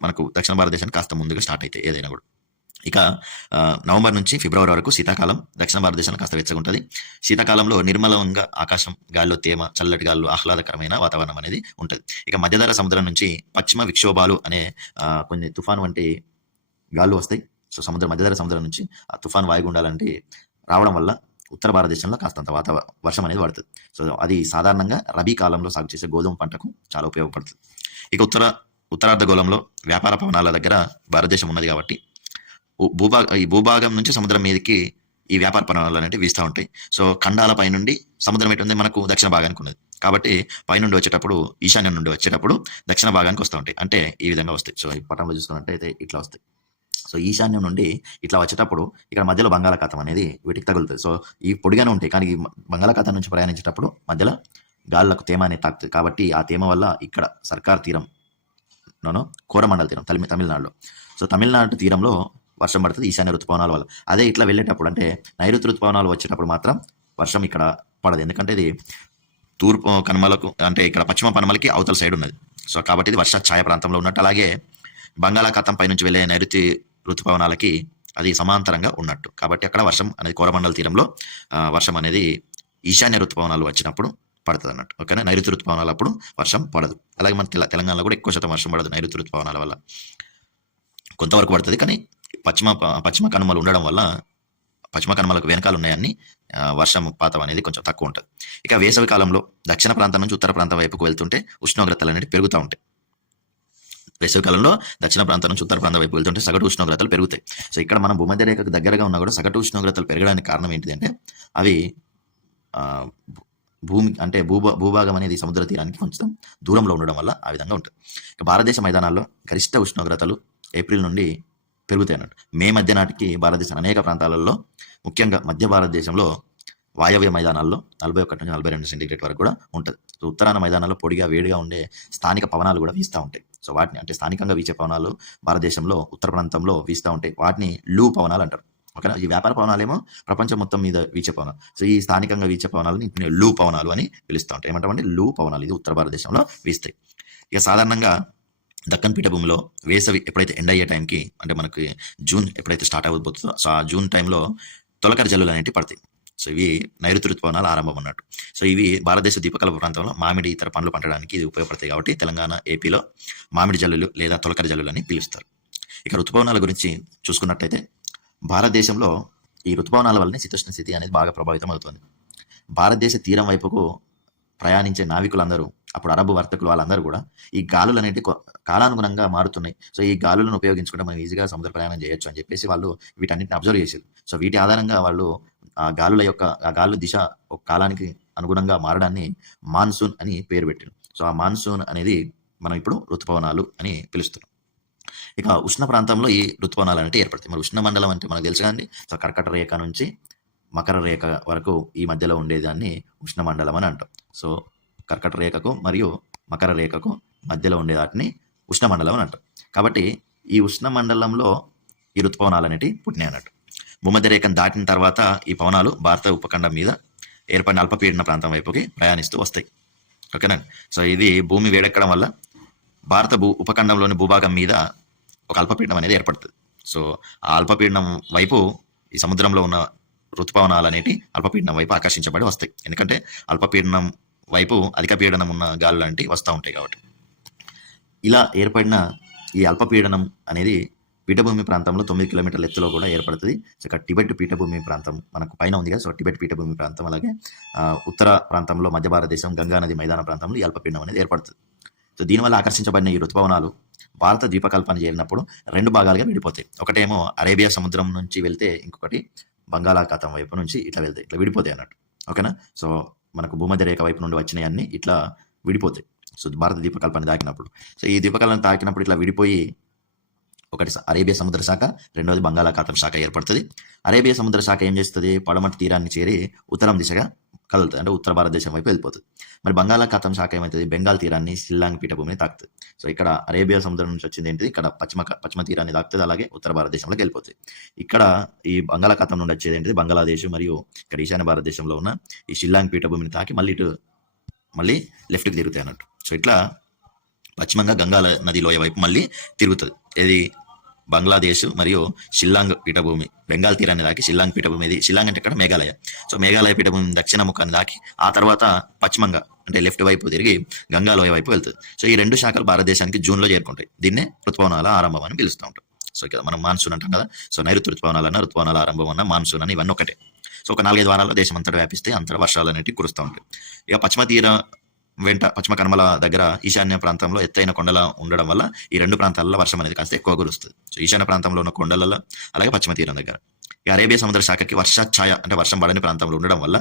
మనకు దక్షిణ భారతదేశానికి కాస్త ముందుగా స్టార్ట్ అవుతాయి ఏదైనా కూడా. ఇక నవంబర్ నుంచి ఫిబ్రవరి వరకు శీతాకాలం దక్షిణ భారతదేశంలో కాస్త వెచ్చగా ఉంటుంది శీతాకాలంలో నిర్మలంగా ఆకాశం గాల్లో తేమ చల్లటి గాల్లో ఆహ్లాదకరమైన వాతావరణం అనేది ఉంటుంది. ఇక మధ్యధర సముద్రం నుంచి పశ్చిమ విక్షోభాలు అనే కొన్ని తుఫాన్ వంటి గాలు వస్తాయి. సో సముద్రం మధ్యధర సముద్రం నుంచి ఆ తుఫాన్ వాయుగుండాలంటే రావడం వల్ల ఉత్తర భారతదేశంలో కాస్తంత వాతావరణ వర్షం అనేది పడుతుంది. సో అది సాధారణంగా రబీ కాలంలో సాగు చేసే గోధుమ పంటకు చాలా ఉపయోగపడుతుంది. ఇక ఉత్తర ఉత్తరార్ధగోళంలో వ్యాపార భవనాల దగ్గర భారతదేశం ఉన్నది కాబట్టి భూభాగ ఈ భూభాగం నుంచి సముద్రం మీదకి ఈ వ్యాపార పనులు అనేవి వీస్తూ ఉంటాయి. సో ఖండాల పైనుండి సముద్రం ఎటు ఉంది మనకు దక్షిణ భాగానికి ఉన్నది. కాబట్టి పైనుండి వచ్చేటప్పుడు ఈశాన్యం నుండి వచ్చేటప్పుడు దక్షిణ భాగానికి వస్తూ ఉంటాయి. అంటే ఈ విధంగా వస్తాయి. సో ఈ పటంలో చూసుకున్నట్టయితే ఇట్లా వస్తాయి. సో ఈశాన్యం నుండి ఇట్లా వచ్చేటప్పుడు ఇక్కడ మధ్యలో బంగాళాఖాతం అనేది వీటికి తగులుతుంది. సో ఈ పొడిగానే ఉంటాయి. కానీ ఈ బంగాళాఖాతం నుంచి ప్రయాణించేటప్పుడు మధ్యలో గాలులకు తేమ అనేది తాకుతుంది. కాబట్టి ఆ తేమ వల్ల ఇక్కడ సర్కార్ తీరం నోనో కోరమండల తీరం తమిళ తమిళనాడులో. సో తమిళనాడు తీరంలో వర్షం పడుతుంది ఈశాన్య ఋతుపవనాల వల్ల. అదే ఇట్లా వెళ్ళేటప్పుడు అంటే నైరుతి ఋతుపవనాలు వచ్చేటప్పుడు మాత్రం వర్షం ఇక్కడ పడదు. ఎందుకంటే ఇది తూర్పు కనుమలకు అంటే ఇక్కడ పశ్చిమ పనుమలకి అవతల సైడ్ ఉన్నది. సో కాబట్టి ఇది వర్ష ఛాయ ప్రాంతంలో ఉన్నట్టు. అలాగే బంగాళాఖాతం పైనుంచి వెళ్ళే నైరుతి ఋతుపవనాలకి అది సమాంతరంగా ఉన్నట్టు. కాబట్టి అక్కడ వర్షం అనేది కోరమండల తీరంలో వర్షం అనేది ఈశాన్య ఋతుపవనాలు వచ్చినప్పుడు పడుతుంది అన్నట్టు ఓకేనా? నైరుతి ఋతుపవనాలు అప్పుడు వర్షం పడదు. అలాగే మన తెలంగాణలో కూడా ఎక్కువ శాతం వర్షం పడదు నైరుతి ఋతుపవనాల వల్ల. కొంతవరకు పడుతుంది కానీ పశ్చిమ పశ్చిమ కనుమలు ఉండడం వల్ల పశ్చిమ కనుమలకు వెనకాల ఉన్నాయని ఆ, వర్షం పాతం అనేది కొంచెం తక్కువ ఉంటుంది. ఇక వేసవి కాలంలో దక్షిణ ప్రాంతం నుంచి ఉత్తర ప్రాంతం వైపుకు వెళ్తుంటే ఉష్ణోగ్రతలు అనేవి పెరుగుతూ ఉంటాయి. వేసవి కాలంలో దక్షిణ ప్రాంతం నుంచి ఉత్తర ప్రాంతం వైపు వెళ్తుంటే సగటు ఉష్ణోగ్రతలు పెరుగుతాయి. సో ఇక్కడ మనం భూమధ్య రేఖకు దగ్గరగా ఉన్నా కూడా సగటు ఉష్ణోగ్రతలు పెరగడానికి కారణం ఏంటిదంటే అవి భూమి అంటే భూభా భూభాగం అనేది సముద్ర తీరానికి కొంచెం దూరంలో ఉండడం వల్ల ఆ విధంగా ఉంటుంది ఇక భారతదేశ మైదానాల్లో గరిష్ట ఉష్ణోగ్రతలు ఏప్రిల్ నుండి పెరుగుతాయి అన్నట్టు మే మధ్య నాటికి భారతదేశం అనేక ప్రాంతాలలో ముఖ్యంగా మధ్య భారతదేశంలో వాయవ్య మైదానాల్లో నలభై ఒకటి నుంచి నలభై రెండు సెంటీగ్రేడ్ వరకు కూడా ఉంటుంది. సో ఉత్తరాన మైదానాల్లో పొడిగా వేడిగా ఉండే స్థానిక పవనాలు కూడా వీస్తూ ఉంటాయి. సో వాటిని అంటే స్థానికంగా వీచే పవనాలు భారతదేశంలో ఉత్తర ప్రాంతంలో వీస్తూ ఉంటాయి. వాటిని లూ పవనాలు అంటారు. ఓకేనా? ఈ వ్యాపార పవనాలేమో ప్రపంచం మొత్తం మీద వీచే పవనాలు. సో ఈ స్థానికంగా వీచే పవనాలని లూ పవనాలు అని పిలుస్తూ ఉంటాయి. ఏమంటామంటే లూ పవనాలు. ఇది ఉత్తర భారతదేశంలో వీస్తాయి. ఇక సాధారణంగా దక్కన్ పీఠభూమిలో వేసవి ఎప్పుడైతే ఎండ్ అయ్యే టైంకి అంటే మనకి జూన్ ఎప్పుడైతే స్టార్ట్ అవ్వబోతుందో సో ఆ జూన్ టైంలో తొలకరి జల్లులు అనేవి పడతాయి. సో ఇవి నైరుతి ఋతుపవనాలు ఆరంభం అన్నట్టు. సో ఇవి భారతదేశ దీపకల్ప ప్రాంతంలో మామిడి ఇతర పండ్లు పండడానికి ఇది ఉపయోగపడతాయి కాబట్టి తెలంగాణ ఏపీలో మామిడి జల్లులు లేదా తొలకరి జల్లులు అని పిలుస్తారు. ఇక ఋతుపవనాల గురించి చూసుకున్నట్టయితే భారతదేశంలో ఈ ఋతుపవనాల వల్లనే శీతోష్ణ స్థితి అనేది బాగా ప్రభావితం అవుతుంది. భారతదేశ తీరం వైపుకు ప్రయాణించే నావికులందరూ అప్పుడు అరబ్ వర్తకులు వాళ్ళందరూ కూడా ఈ గాలులు అనేవి కాలానుగుణంగా మారుతున్నాయి. సో ఈ గాలులను ఉపయోగించుకుంటే మనం ఈజీగా సముద్ర ప్రయాణం చేయొచ్చు అని చెప్పేసి వాళ్ళు వీటన్నిటిని అబ్జర్వ్ చేశారు. సో వీటి ఆధారంగా వాళ్ళు ఆ గాలుల యొక్క ఆ గాలు దిశ ఒక కాలానికి అనుగుణంగా మారడాన్ని మాన్సూన్ అని పేరు పెట్టారు సో ఆ మాన్సూన్ అనేది మనం ఇప్పుడు ఋతుపవనాలు అని పిలుస్తున్నాం. ఇక ఉష్ణ ప్రాంతంలో ఈ ఋతుపవనాలు అనేవి ఏర్పడతాయి. మరి ఉష్ణ మండలం అంటే మనకు తెలుసు కానీ సో కర్కట రేఖ నుంచి మకర రేఖ వరకు ఈ మధ్యలో ఉండేదాన్ని ఉష్ణ మండలం అని అంటాం. సో కర్కట రేఖకు మరియు మకర రేఖకు మధ్యలో ఉండే వాటిని ఉష్ణమండలం అని అంటాం. కాబట్టి ఈ ఉష్ణ మండలంలో ఈ ఋతుపవనాలు అనేటివి పుట్టినాయి అన్నట్టు. భూమధ్య రేఖను దాటిన తర్వాత ఈ పవనాలు భారత ఉపఖండం మీద ఏర్పడిన అల్పపీడన ప్రాంతం వైపుకి ప్రయాణిస్తూ వస్తాయి. ఓకేనండి సో ఇది భూమి వేడెక్కడం వల్ల భారత భూ ఉపఖండంలోని భూభాగం మీద ఒక అల్పపీడనం అనేది ఏర్పడుతుంది. సో ఆ అల్పపీడనం వైపు ఈ సముద్రంలో ఉన్న ఋతుపవనాలు అనేటి అల్పపీడనం వైపు ఆకర్షించబడి వస్తాయి. ఎందుకంటే అల్పపీడనం వైపు అధిక పీడనం ఉన్న గాలు లాంటివి వస్తూ ఉంటాయి కాబట్టి. ఇలా ఏర్పడిన ఈ అల్పపీడనం అనేది పీఠభూమి ప్రాంతంలో తొమ్మిది కిలోమీటర్ల ఎత్తులో కూడా ఏర్పడుతుంది. సో ఇక్కడ టిబెట్ పీఠభూమి ప్రాంతం మనకు పైన ఉంది కదా. సో టిబెట్ పీఠభూమి ప్రాంతం అలాగే ఉత్తర ప్రాంతంలో మధ్య భారతదేశం గంగా నది మైదాన ప్రాంతంలో ఈ అల్పపీడనం అనేది ఏర్పడుతుంది. సో దీనివల్ల ఆకర్షించబడిన ఈ ఋతుపవనాలు భారత ద్వీపకల్పన చేరినప్పుడు రెండు భాగాలుగా విడిపోతాయి. ఒకటేమో అరేబియా సముద్రం నుంచి వెళ్తే ఇంకొకటి బంగాళాఖాతం వైపు నుంచి ఇట్లా వెళ్తాయి ఇట్లా విడిపోతాయి అన్నట్టు. ఓకేనా? సో మనకు భూమధ్య రేఖ వైపు నుండి వచ్చినాయి అన్నీ ఇట్లా విడిపోతాయి. సో భారత దీపకల్పాన్ని తాకినప్పుడు. సో ఈ దీపకల్పాన్ని తాకినప్పుడు ఇట్లా విడిపోయి ఒకటి అరేబియా సముద్ర శాఖ రెండవది బంగాళాఖాతం శాఖ ఏర్పడుతుంది. అరేబియా సముద్ర శాఖ ఏం చేస్తుంది? పడమటి తీరాన్ని చేరి ఉత్తరం దిశగా కదులుతుంది. అంటే ఉత్తర భారతదేశం వైపు వెళ్ళిపోతుంది. మరి బంగాళాఖాతం శాఖ ఏమవుతుంది బెంగాల్ తీరాన్ని సిల్లాంగ్ పీఠభూమిని తాకుతుంది. సో ఇక్కడ అరేబియా సముద్రం నుంచి వచ్చింది ఏంటిది? ఇక్కడ పశ్చిమ పశ్చిమ తీరాన్ని తాకుతుంది. అలాగే ఉత్తర భారతదేశంలోకి వెళ్ళిపోతుంది. ఇక్కడ ఈ బంగాళాఖాతం నుండి వచ్చేది ఏంటిది? బంగ్లాదేశ్ మరియు ఇక్కడ ఈశాన్య భారతదేశంలో ఉన్న ఈ షిల్లాంగ్ పీఠభూమిని తాకి మళ్ళీ ఇటు మళ్ళీ లెఫ్ట్కి తిరుగుతాయి అన్నట్టు. సో ఇట్లా పశ్చిమంగా గంగా నది లోయ వైపు మళ్ళీ తిరుగుతుంది. ఇది బంగ్లాదేశ్ మరియు షిల్లాంగ్ పీఠభూమి బెంగాల్ తీరాన్ని దాకి షిల్లాంగ్ పీఠభూమి ఇది షిల్లాంగ్ అంటే ఇక్కడ మేఘాలయ. సో మేఘాలయ పీఠభూమి దక్షిణ ముఖాన్ని దాకి ఆ తర్వాత పశ్చిమంగా అంటే లెఫ్ట్ వైపు తిరిగి గంగా లోయ వైపు వెళ్తుంది. సో ఈ రెండు శాఖలు భారతదేశానికి జూన్లో చేరుకుంటాయి. దీన్నే ఋతుపవనాల ఆరంభం అని పిలుస్తూ ఉంటాం సో ఇక్కడ మనం మాన్సూన్ అంటాం కదా. సో నైరుతి ఋతుపవనాలన్న ఋతుపవనాల ఆరంభం అన్న మాన్సూన్ అని ఇవన్నీ ఒకటే. సో ఒక నాలుగైదు వారాల్లో దేశం అంతటా వ్యాపిస్తే అంతటా వర్షాలు అనేవి కురుస్తూ ఉంటాయి. ఇక పశ్చిమ తీర వెంట పశ్చిమ కనుమల దగ్గర ఈశాన్య ప్రాంతంలో ఎత్తైన కొండల ఉండడం వల్ల ఈ రెండు ప్రాంతాల్లో వర్షం అనేది కాస్త ఎక్కువ కురుస్తుంది. సో ఈశాన్య ప్రాంతంలో ఉన్న కొండలలో అలాగే పశ్చిమ తీరం దగ్గర. ఈ అరేబియా సముద్ర శాఖకి వర్షఛాయ అంటే వర్షం పడని ప్రాంతంలో ఉండడం వల్ల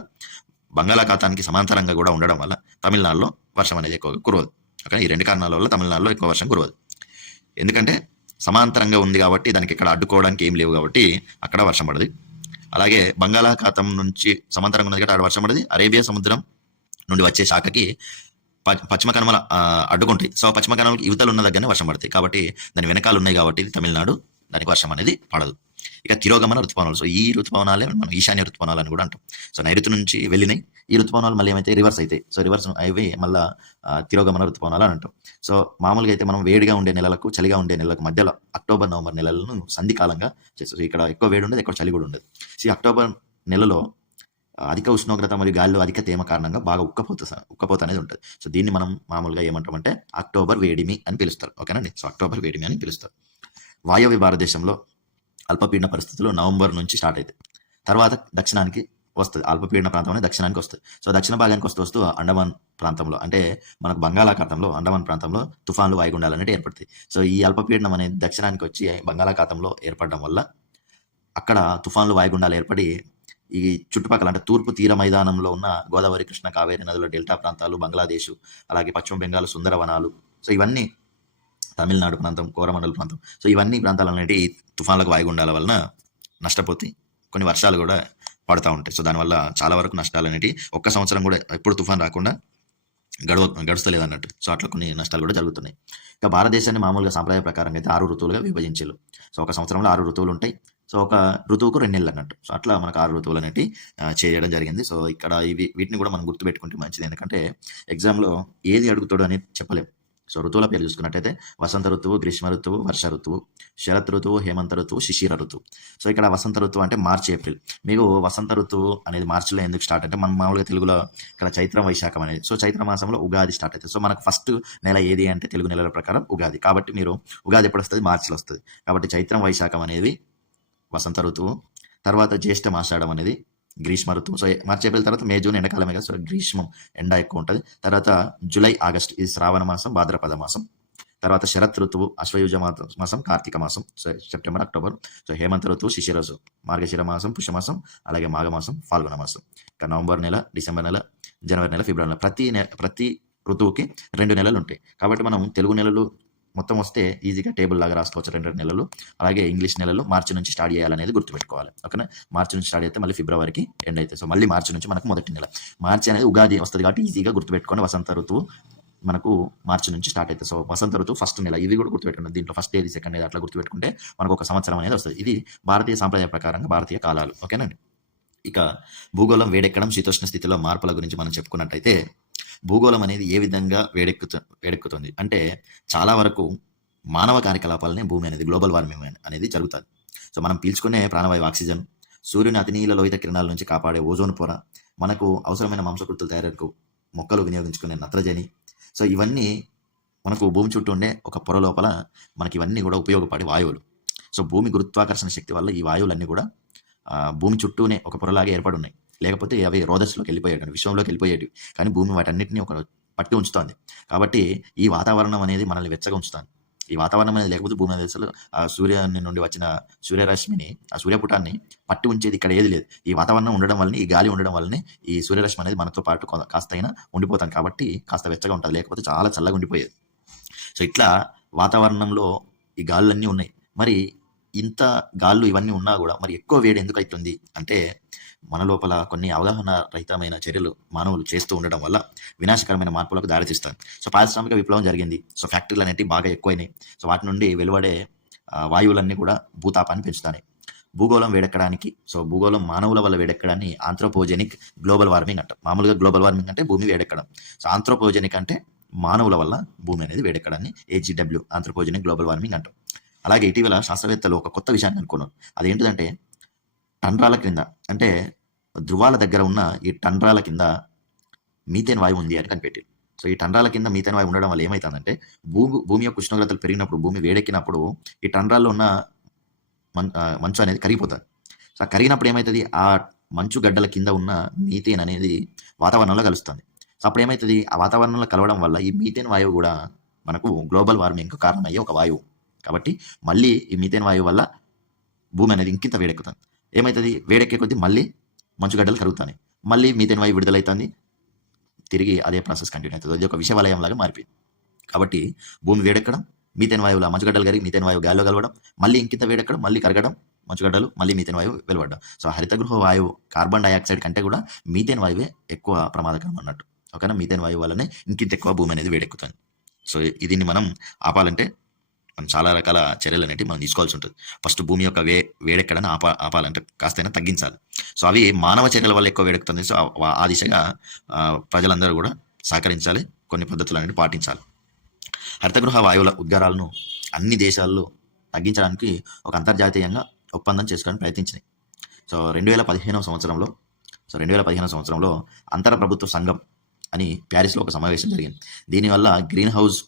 బంగాళాఖాతానికి సమాంతరంగా కూడా ఉండడం వల్ల తమిళనాడులో వర్షం అనేది ఎక్కువగా కురవదు. ఓకే ఈ రెండు కారణాల వల్ల తమిళనాడులో ఎక్కువ వర్షం కురవదు. ఎందుకంటే సమాంతరంగా ఉంది కాబట్టి దానికి ఇక్కడ అడ్డుకోవడానికి ఏం లేవు కాబట్టి అక్కడ వర్షం పడదు. అలాగే బంగాళాఖాతం నుంచి సమాంతరంగా ఉన్నది కాబట్టి అక్కడ వర్షం పడదు. అరేబియా సముద్రం నుండి వచ్చే శాఖకి పశ్చిమ కనుమల అడ్డుకుంటాయి. సో పశ్చిమ కనుమలకి యువతలు ఉన్న దగ్గరనే వర్షం పడతాయి. కాబట్టి దాని వెనకాలు ఉన్నాయి కాబట్టి తమిళనాడు దానికి వర్షం అనేది పడదు. ఇక తిరోగమన ఋతుపవనాలు. సో ఈ ఋతుపవనాలే మనం ఈశాన్య ఋతుపవనాలు అని కూడా అంటాం. సో నైరుతి నుంచి వెళ్ళినాయి. ఈ ఋతుపవనాలు మళ్ళీ ఏమైతే రివర్స్ అవుతాయి. సో రివర్స్ అవి మళ్ళీ తిరోగమన ఋతుపవనాలు అని అంటాం. సో మామూలుగా అయితే మనం వేడిగా ఉండే నెలలకు చలిగా ఉండే నెలలకు మధ్యలో అక్టోబర్ నవంబర్ నెలలను సంధికాలంగా చేస్తారు చేస్తాం. సో ఇక్కడ ఎక్కువ వేడి ఉండదు ఎక్కువ చలి కూడా ఉండదు. సో అక్టోబర్ నెలలో అధిక ఉష్ణోగ్రత మరియు గాలిలో అధిక తేమ కారణంగా బాగా ఉక్కపోత ఉక్కపోత అనేది ఉంటుంది. సో దీన్ని మనం మామూలుగా ఏమంటామంటే అక్టోబర్ వేడిమి అని పిలుస్తారు. ఓకేనండి? సో అక్టోబర్ వేడిమి అని పిలుస్తారు. వాయవ్య భారతదేశంలో అల్పపీడన పరిస్థితులు నవంబర్ నుంచి స్టార్ట్ అవుతాయి తర్వాత దక్షిణానికి వస్తుంది. అల్పపీడన ప్రాంతంలో దక్షిణానికి వస్తుంది. సో దక్షిణ భాగానికి వస్తూ వస్తూ అండమాన్ ప్రాంతంలో అంటే మనకు బంగాళాఖాతంలో అండమాన్ ప్రాంతంలో తుఫాన్లు వాయుగుండాలు అనేవి ఏర్పడతాయి. సో ఈ అల్పపీడనం అనేది దక్షిణానికి వచ్చి బంగాళాఖాతంలో ఏర్పడడం వల్ల అక్కడ తుఫాన్లు వాయుగుండాలు ఏర్పడి ఈ చుట్టుపక్కల అంటే తూర్పు తీర మైదానంలో ఉన్న గోదావరి కృష్ణ కావేరి నదుల డెల్టా ప్రాంతాలు బంగ్లాదేశ్ అలాగే పశ్చిమ బెంగాల్ సుందరవనాలు. సో ఇవన్నీ తమిళనాడు ప్రాంతం కోరమండల ప్రాంతం. సో ఇవన్నీ ప్రాంతాలు అనేవి తుఫాన్లకు వాయుగుండాల వలన నష్టపోతాయి. కొన్ని వర్షాలు కూడా పడతా ఉంటాయి. సో దానివల్ల చాలా వరకు నష్టాలు అనేవి ఒక్క సంవత్సరం కూడా ఎప్పుడు తుఫాన్ రాకుండా గడవ గడుస్తలేదు అన్నట్టు సో అట్లా కొన్ని నష్టాలు కూడా జరుగుతున్నాయి. ఇంకా భారతదేశాన్ని మామూలుగా సాంప్రదాయ ప్రకారంగా అయితే ఆరు ఋతువులుగా విభజించారు. సో ఒక సంవత్సరంలో ఆరు ఋతువులు ఉంటాయి. సో ఒక ఋతువుకు రెండు నెలలు అన్నట్టు. సో అట్లా మనకు ఆరు ఋతువులు అనేవి చేయడం జరిగింది. సో ఇక్కడ ఇవి వీటిని కూడా మనం గుర్తుపెట్టుకుంటే మంచిది. ఎందుకంటే ఎగ్జామ్లో ఏది అడుగుతాడు అనేది చెప్పలేము సో ఋతువుల పేరు చూసుకున్నట్టయితే వసంత ఋతువు గ్రీష్మ ఋతువు వర్ష ఋతువు శరత్ ఋతువు హేమంత ఋతువు శిశిర ఋతువు. సో ఇక్కడ వసంత ఋతువు అంటే మార్చి ఏప్రిల్. మీకు వసంత ఋతువు అనేది మార్చిలో ఎందుకు స్టార్ట్ అంటే మనం మామూలుగా తెలుగులో ఇక్కడ చైత్రం వైశాఖం అనేది. సో చైత్ర మాసంలో ఉగాది స్టార్ట్ అవుతుంది. సో మనకు ఫస్ట్ నెల ఏది అంటే తెలుగు నెలల ప్రకారం ఉగాది. కాబట్టి మీరు ఉగాది ఎప్పుడు వస్తుంది? మార్చిలో వస్తుంది. కాబట్టి చైత్రం వైశాఖం అనేది వసంత ఋతువు. తర్వాత జ్యేష్ఠ మాసాడం అనేది గ్రీష్మ ఋతువు. సో మార్చి ఏప్రిల్ తర్వాత మే జూన్ ఎండాకాలమే కదా. సో గ్రీష్మం ఎండ ఎక్కువ ఉంటుంది. తర్వాత జూలై ఆగస్ట్ ఇది శ్రావణ మాసం భాద్రపద మాసం. తర్వాత శరత్ ఋతువు అశ్వయుజ మాసం కార్తీక మాసం. So September October. సో హేమంత ఋతువు శిశిరసు మార్గశిర మాసం పుష్యమాసం అలాగే మాఘమాసం ఫాల్గుణ మాసం. ఇంకా నవంబర్ నెల డిసెంబర్ నెల జనవరి నెల ఫిబ్రవరి నెల. ప్రతి నె ప్రతి ఋతువుకి రెండు నెలలు ఉంటాయి. కాబట్టి మనం తెలుగు నెలలు మొత్తం వస్తే ఈజీగా టేబుల్ లాగా రాసుకోవచ్చు రెండు రెండు నెలలు. అలాగే ఇంగ్లీష్ నెలలు మార్చి నుంచి స్టార్ట్ చేయాలనేది గుర్తుపెట్టుకోవాలి. ఓకేనా? మార్చి నుంచి స్టార్ట్ అయితే మళ్ళీ ఫిబ్రవరికి ఎండ్ అయితే సో మళ్ళీ మార్చి నుంచి మనకు మొదటి నెల. మార్చి అనేది ఉగాది వస్తుంది కాబట్టి ఈజీగా గుర్తుపెట్టుకొని వసంత ఋతువు మనకు మార్చి నుంచి స్టార్ట్ అవుతుంది సో వసంత ఋతువు ఫస్ట్ నెల. ఇది కూడా గుర్తుపెట్టుకుంటుంది దీంట్లో ఫస్ట్ ఏది సెకండ్ ఏది అట్లా గుర్తుపెట్టుకుంటే మనకు ఒక సంవత్సరం అనేది వస్తుంది. ఇది భారతీయ సాంప్రదాయ ప్రకారంగా భారతీయ కాలాలు. ఓకేనండి ఇక భూగోళం వేడెక్కడం శీతోష్ణ స్థితిలో మార్పుల గురించి మనం చెప్పుకున్నట్టయితే భూగోళం అనేది ఏ విధంగా వేడెక్కుతు వేడెక్కుతుంది? అంటే చాలా వరకు మానవ కార్యకలాపాలనే భూమి అనేది గ్లోబల్ వార్మింగ్ అనేది జరుగుతుంది. సో మనం పీల్చుకునే ప్రాణవాయువు ఆక్సిజన్ సూర్యుని అతినీల లోహిత కిరణాల నుంచి కాపాడే ఓజోన్ పొర మనకు అవసరమైన మాంసకృతులు తయారీకు మొక్కలు వినియోగించుకునే నత్రజని. సో ఇవన్నీ మనకు భూమి చుట్టూ ఉండే ఒక పొర లోపల మనకి ఇవన్నీ కూడా ఉపయోగపడే వాయువులు. సో భూమి గురుత్వాకర్షణ శక్తి వల్ల ఈ వాయువులన్నీ కూడా భూమి చుట్టూనే ఒక పొరలాగా ఏర్పడి ఉన్నాయి లేకపోతే అవి రోదస్లోకి వెళ్ళిపోయాడు విశ్వంలోకి వెళ్ళిపోయేటివి. కానీ భూమి వాటన్నిటిని ఒక పట్టి ఉంచుతోంది. కాబట్టి ఈ వాతావరణం అనేది మనల్ని వెచ్చగా ఉంచుతాను ఈ వాతావరణం అనేది లేకపోతే భూమి దశలో ఆ సూర్యుని నుండి వచ్చిన సూర్యరశ్మిని ఆ సూర్యపుటాన్ని పట్టి ఉంచేది ఇక్కడ ఏది లేదు. ఈ వాతావరణం ఉండడం వల్లనే ఈ గాలి ఉండడం వల్లనే ఈ సూర్యరశ్మి అనేది మనతో పాటు కాస్త అయినా ఉండిపోతాం. కాబట్టి కాస్త వెచ్చగా ఉంటుంది. లేకపోతే చాలా చల్లగా ఉండిపోయేది. సో ఇట్లా వాతావరణంలో ఈ గాలులన్నీ ఉన్నాయి. మరి ఇంత గాళ్ళు ఇవన్నీ ఉన్నా కూడా మరి ఎక్కువ వేడి ఎందుకు అవుతుంది అంటే మన లోపల కొన్ని అవగాహన రహితమైన చర్యలు మానవులు చేస్తూ ఉండడం వల్ల వినాశకరమైన మార్పులకు దారితీస్తాయి. సో పారిశ్రామిక విప్లవం జరిగింది. సో ఫ్యాక్టరీలు అనేవి బాగా ఎక్కువైనాయి. సో వాటి నుండి వెలువడే వాయువులన్నీ కూడా భూతాపాన్ని పెంచుతాయి. భూగోళం వేడెక్కడానికి సో భూగోళం మానవుల వల్ల వేడెక్కడాన్ని ఆంథ్రోపోజెనిక్ గ్లోబల్ వార్మింగ్ అంటాం మామూలుగా గ్లోబల్ వార్మింగ్ అంటే భూమి వేడెక్కడం. సో ఆంథ్రోపోజెనిక్ అంటే మానవుల వల్ల భూమి అనేది వేడెక్కడాన్ని ఏజీడబ్ల్యూ ఆంథ్రోపోజెనిక్ గ్లోబల్ వార్మింగ్ అంటాం అలాగే ఇటీవల శాస్త్రవేత్తలు ఒక కొత్త విషయాన్ని అనుకున్నారు. అదేంటిదంటే టండ్రాల క్రింద అంటే ధృవాల దగ్గర ఉన్న ఈ టండ్రాల కింద మీథేన్ వాయువు ఉంది అని కనిపెట్టారు సో ఈ టండ్రాల కింద మీథేన్ వాయువు ఉండడం వల్ల ఏమవుతుందంటే భూమి భూమి యొక్క ఉష్ణోగ్రతలు పెరిగినప్పుడు భూమి వేడెక్కినప్పుడు ఈ టండ్రాల్లో ఉన్న మంచు అనేది కరిగిపోతుంది. సో ఆ కరిగినప్పుడు ఏమవుతుంది ఆ మంచు గడ్డల కింద ఉన్న మీథేన్ అనేది వాతావరణంలో కలుస్తుంది. సో అప్పుడు ఏమవుతుంది ఆ వాతావరణంలో కలవడం వల్ల ఈ మీథేన్ వాయువు కూడా మనకు గ్లోబల్ వార్మింగ్ కారణమయ్యే ఒక వాయువు. కాబట్టి మళ్ళీ ఈ మీథేన్ వాయువు వల్ల భూమి అనేది ఇంకింత వేడెక్కుతుంది. ఏమవుతుంది వేడెక్కే కొద్దీ మళ్ళీ మంచుగడ్డలు కరుగుతాయి మళ్ళీ మీథేన్ వాయువు విడుదలవుతుంది తిరిగి అదే ప్రాసెస్ కంటిన్యూ అవుతుంది. అది ఒక విషవలయం లాగా మారిపోయింది. కాబట్టి భూమి వేడెక్కడం మీథేన్ వాయువుల మంచుగడ్డలు కరిగి మీథేన్ వాయువు గాల్లో కలవడం మళ్ళీ ఇంకింత వేడెక్కడం మళ్ళీ కరగడం మంచుగడ్డలు మళ్ళీ మీథేన్ వాయువు వెలువడడం. సో హరితగృహ వాయువు కార్బన్ డైఆక్సైడ్ కంటే కూడా మీథేన్ వాయువే ఎక్కువ ప్రమాదకరం అన్నట్టు. ఓకేనా? మీథేన్ వాయువు వల్లనే ఇంకింత ఎక్కువ భూమి అనేది వేడెక్కుతుంది. సో దీన్ని మనం ఆపాలంటే మనం చాలా రకాల చర్యలు అనేవి మనం తీసుకోవాల్సి ఉంటుంది. ఫస్ట్ భూమి యొక్క వే వేడెక్కడని ఆపా ఆపాలంటే కాస్తైనా తగ్గించాలి. సో అవి మానవ చర్యల వల్ల ఎక్కువ వేడెక్కుతుంది. సో ఆ- దిశగా ప్రజలందరూ కూడా సహకరించాలి. కొన్ని పద్ధతులు అనేవి పాటించాలి. హరితగృహ వాయువుల ఉద్గారాలను అన్ని దేశాల్లో తగ్గించడానికి ఒక అంతర్జాతీయంగా ఒప్పందం చేసుకోవడానికి ప్రయత్నించినాయి. సో రెండు వేల పదిహేనవ సంవత్సరంలో సో రెండు వేల పదిహేనవ సంవత్సరంలో అంతర ప్రభుత్వ సంఘం అని ప్యారిస్లో ఒక సమావేశం జరిగింది. దీనివల్ల గ్రీన్ హౌస్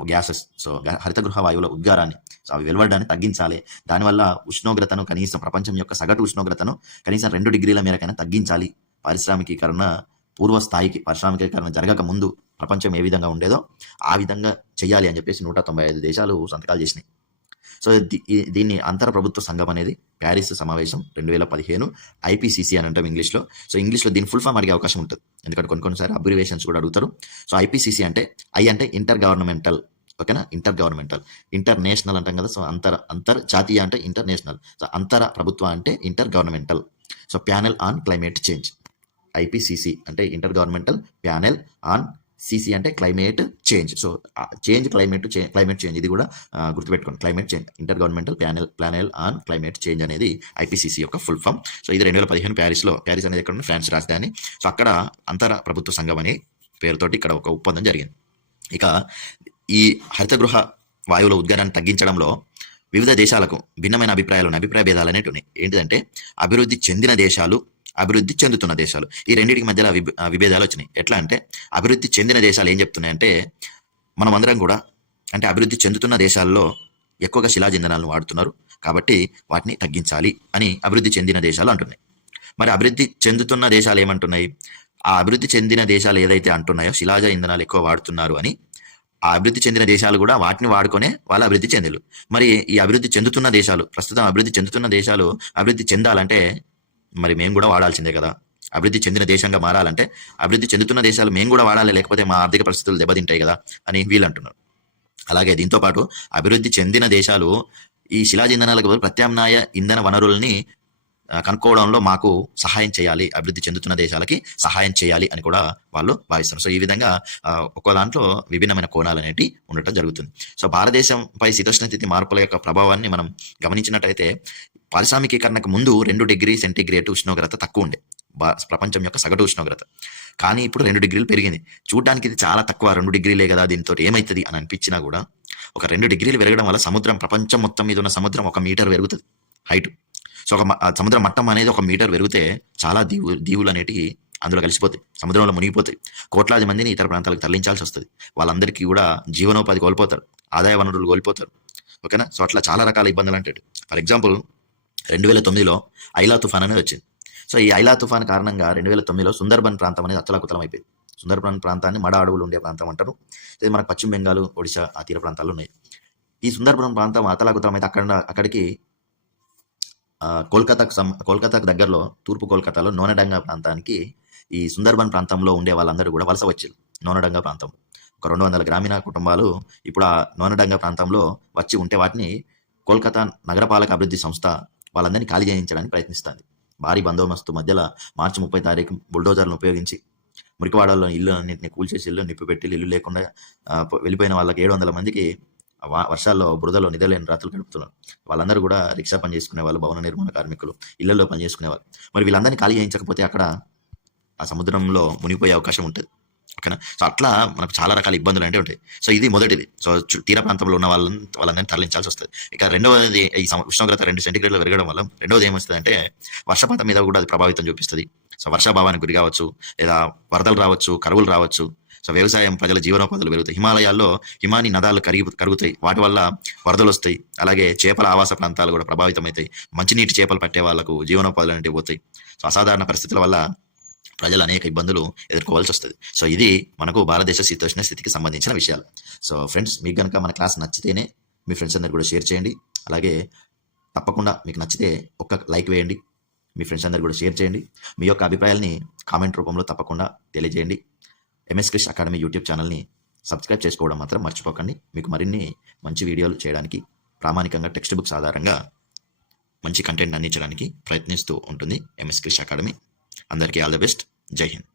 గ్యాసెస్. సో హరిత హరితగృహ వాయువుల ఉద్గారాన్ని. సో అవి వెలువడడాన్ని తగ్గించాలి. దానివల్ల ఉష్ణోగ్రతను కనీసం ప్రపంచం యొక్క సగటు ఉష్ణోగ్రతను కనీసం రెండు డిగ్రీల మేరకైనా తగ్గించాలి. పారిశ్రామికీకరణ పూర్వ స్థాయికి పారిశ్రామికీకరణ జరగక ముందు ప్రపంచం ఏ విధంగా ఉండేదో ఆ విధంగా చేయాలి అని చెప్పేసి నూట తొంభై ఐదు దేశాలు సంతకాలు చేసినాయి. సో దీ- దీన్ని అంతర ప్రభుత్వ సంఘం అనేది ప్యారిస్ సమావేశం రెండు వేల పదిహేను ఐపీసీసీ అని అంటాం ఇంగ్లీష్లో. సో ఇంగ్లీష్లో దీని ఫుల్ ఫామ్ అడిగే అవకాశం ఉంటుంది. ఎందుకంటే కొన్ని కొన్నిసారి అబ్రివేషన్స్ కూడా అడుగుతారు. సో ఐపీసీసీ అంటే ఐ అంటే ఇంటర్ గవర్నమెంటల్ ఓకేనా? ఇంటర్ గవర్నమెంటల్ ఇంటర్నేషనల్ అంటాం కదా. సో అంతర్ అంతర్ జాతీయ అంటే ఇంటర్నేషనల్. సో అంతర ప్రభుత్వ అంటే intergovernmental so panel on climate change. IPCC అంటే inter governmental panel on CC అంటే climate change so change climate climate change ఇది కూడా గుర్తుపెట్టుకోండి. Climate change intergovernmental panel panel on climate change అనేది ఐపీసీసీ యొక్క ఫుల్ ఫామ్ సో ఇది రెండు వేల పదిహేను ప్యారిస్లో ప్యారిస్ అనేది ఎక్కడ ఫ్రాన్స్ రాజధాని. సో అక్కడ అంతర ప్రభుత్వ సంఘం అనే పేరుతోటి ఇక్కడ ఒక ఒప్పందం జరిగింది. ఇక ఈ హరితగృహ వాయువుల ఉద్గారాన్ని తగ్గించడంలో వివిధ దేశాలకు భిన్నమైన అభిప్రాయాలు ఉన్నాయి. అభిప్రాయ భేదాలు అనేవి ఉన్నాయి. ఏంటిదంటే అభివృద్ధి చెందిన దేశాలు అభివృద్ధి చెందుతున్న దేశాలు. ఈ రెండింటికి మధ్యలో విభేదాలు వచ్చినాయి. ఎట్లా అంటే అభివృద్ధి చెందిన దేశాలు ఏం చెప్తున్నాయంటే మనం అందరం కూడా అంటే అభివృద్ధి చెందుతున్న దేశాల్లో ఎక్కువగా శిలాజంధనాలను వాడుతున్నారు. కాబట్టి వాటిని తగ్గించాలి అని అభివృద్ధి చెందిన దేశాలు అంటున్నాయి. మరి అభివృద్ధి చెందుతున్న దేశాలు ఏమంటున్నాయి? ఆ అభివృద్ధి చెందిన దేశాలు ఏదైతే అంటున్నాయో శిలాజ ఇంధనాలు ఎక్కువ వాడుతున్నారు అని ఆ అభివృద్ధి చెందిన దేశాలు కూడా వాటిని వాడుకొనే వాళ్ళు అభివృద్ధి చెందలు మరి ఈ అభివృద్ధి చెందుతున్న దేశాలు ప్రస్తుతం అభివృద్ధి చెందుతున్న దేశాలు అభివృద్ధి చెందాలంటే మరి మేము కూడా వాడాల్సిందే కదా. అభివృద్ధి చెందిన దేశంగా మారాలంటే అభివృద్ధి చెందుతున్న దేశాలు మేము కూడా వాడాలి లేకపోతే మా ఆర్థిక పరిస్థితులు దెబ్బతింటాయి కదా అని వీళ్ళు అంటున్నారు. అలాగే దీంతో పాటు అభివృద్ధి చెందిన దేశాలు ఈ శిలాజ ఇంధనాలకు ప్రత్యామ్నాయ ఇంధన వనరుల్ని కనుక్కోవడంలో మాకు సహాయం చేయాలి అభివృద్ధి చెందుతున్న దేశాలకి సహాయం చేయాలి అని కూడా వాళ్ళు భావిస్తారు సో ఈ విధంగా ఒక్కో దాంట్లో విభిన్నమైన కోణాలు అనేవి ఉండటం జరుగుతుంది. సో భారతదేశంపై శీతోష్ణ స్థితి మార్పుల యొక్క ప్రభావాన్ని మనం గమనించినట్టయితే పారిశ్రామికీకరణకు ముందు రెండు డిగ్రీ సెంటీగ్రేడ్ ఉష్ణోగ్రత తక్కువ ఉండే. ప్రపంచం యొక్క సగటు ఉష్ణోగ్రత. కానీ ఇప్పుడు రెండు డిగ్రీలు పెరిగింది. చూడడానికి ఇది చాలా తక్కువ. రెండు డిగ్రీలే కదా దీంతో ఏమవుతుంది అని అనిపించినా కూడా ఒక రెండు డిగ్రీలు పెరగడం వల్ల సముద్రం ప్రపంచం మొత్తం మీద ఉన్న సముద్రం ఒక మీటర్ పెరుగుతుంది. హైట్. సో ఒక సముద్ర మట్టం అనేది ఒక మీటర్ పెరిగితే చాలా దీవు దీవులు అనేటివి అందులో కలిసిపోతాయి. సముద్రంలో మునిగిపోతాయి. కోట్లాది మందిని ఇతర ప్రాంతాలకు తరలించాల్సి వస్తుంది. వాళ్ళందరికీ కూడా జీవనోపాధి కోల్పోతారు. ఆదాయ వనరులు కోల్పోతారు. ఓకేనా? సో అట్లా చాలా రకాల ఇబ్బందులు అంటాడు. ఫర్ ఎగ్జాంపుల్ రెండు వేల తొమ్మిదిలో ఐలా తుఫాన్ అనేది వచ్చింది. సో ఈ ఐలా తుఫాన్ కారణంగా రెండు వేల తొమ్మిదిలో సుందర్బన్ ప్రాంతం అనేది అతలాకుతలం అయిపోయింది సుందర్బన్ ప్రాంతాన్ని మడ అడవులు ఉండే ప్రాంతం అంటారు. ఇది మనకు పశ్చిమ బెంగాల్ ఒడిశా ఆ తీర ప్రాంతాలు ఉన్నాయి. ఈ సుందర్బన్ ప్రాంతం అతలాకుతలం అయితే అక్కడ అక్కడికి కోల్కతాకు సం కోల్కతాకు దగ్గరలో తూర్పు కోల్కతాలో నోనడంగా ప్రాంతానికి ఈ సుందర్బన్ ప్రాంతంలో ఉండే వాళ్ళందరూ కూడా వలస వచ్చారు నోనడంగా ప్రాంతం. ఒక రెండు వందల గ్రామీణ కుటుంబాలు ఇప్పుడు ఆ నోనడంగా ప్రాంతంలో వచ్చి ఉంటే వాటిని కోల్కతా నగరపాలక అభివృద్ధి సంస్థ వాళ్ళందరినీ ఖాళీ చేయించడానికి ప్రయత్నిస్తుంది. భారీ బందోబస్తు మధ్యలో మార్చి ముప్పై తారీఖు బుల్డోజర్లను ఉపయోగించి మురికివాడల్లో ఇల్లు అన్నింటినీ కూల్చేసి ఇల్లు నిప్పిపెట్టి ఇల్లు లేకుండా వెళ్ళిపోయిన వాళ్ళకి ఏడు వందల మందికి వర్షాల్లో బురదలో నిద్రలేని రాత్రులు గడుపుతున్నారు. వాళ్ళందరూ కూడా రిక్షా పని చేసుకునే వాళ్ళు భవన నిర్మాణ కార్మికులు ఇళ్ళలో పని చేసుకునే వాళ్ళు. మరి వీళ్ళందరినీ ఖాళీ చేయించకపోతే అక్కడ ఆ సముద్రంలో మునిగిపోయే అవకాశం ఉంటుంది. ఓకేనా? సో అట్లా మనకు చాలా రకాల ఇబ్బందులు అంటే ఉంటాయి. సో ఇది మొదటిది. సో తీర ప్రాంతంలో ఉన్న వాళ్ళని వాళ్ళందరినీ తరలించాల్సి వస్తుంది. ఇక రెండవది ఈ ఉష్ణోగ్రత రెండు సెంటీగ్రేడ్లు పెరగడం వల్ల రెండవది ఏమొస్తుంది అంటే వర్షపాతం మీద కూడా అది ప్రభావితం చూపిస్తుంది. సో వర్షాభావానికి గురి కావచ్చు లేదా వరదలు రావచ్చు కరువులు రావచ్చు. సో వ్యవసాయం ప్రజల జీవనోపాధులు పెరుగుతాయి. హిమాలయాల్లో హిమాని నదాలు కరిగి కరుగుతాయి. వాటి వల్ల వరదలు వస్తాయి. అలాగే చేపల ఆవాస ప్రాంతాలు కూడా ప్రభావితం అవుతాయి మంచినీటి చేపలు పట్టే వాళ్ళకు జీవనోపాధులు అనేవి పోతాయి. సో అసాధారణ పరిస్థితుల వల్ల ప్రజలు అనేక ఇబ్బందులు ఎదుర్కోవాల్సి వస్తుంది. సో ఇది మనకు భారతదేశ శీతోష్ణ స్థితికి సంబంధించిన విషయాలు. సో ఫ్రెండ్స్ మీకు కనుక మన క్లాస్ నచ్చితేనే మీ ఫ్రెండ్స్ అందరు కూడా షేర్ చేయండి. అలాగే తప్పకుండా మీకు నచ్చితే ఒక్క లైక్ వేయండి. మీ ఫ్రెండ్స్ అందరు కూడా షేర్ చేయండి. మీ యొక్క అభిప్రాయాల్ని కామెంట్ రూపంలో తప్పకుండా తెలియజేయండి. ఎంఎస్ క్రిష్ అకాడమీ యూట్యూబ్ ఛానల్ని సబ్స్క్రైబ్ చేసుకోవడం మాత్రం మర్చిపోకండి. మీకు మరిన్ని మంచి వీడియోలు చేయడానికి ప్రామాణికంగా టెక్స్ట్ బుక్స్ ఆధారంగా మంచి కంటెంట్ అందించడానికి ప్రయత్నిస్తూ ఉంటుంది ఎంఎస్ క్రిష్ అకాడమీ. అందరికీ ఆల్ ద బెస్ట్. جے ہند۔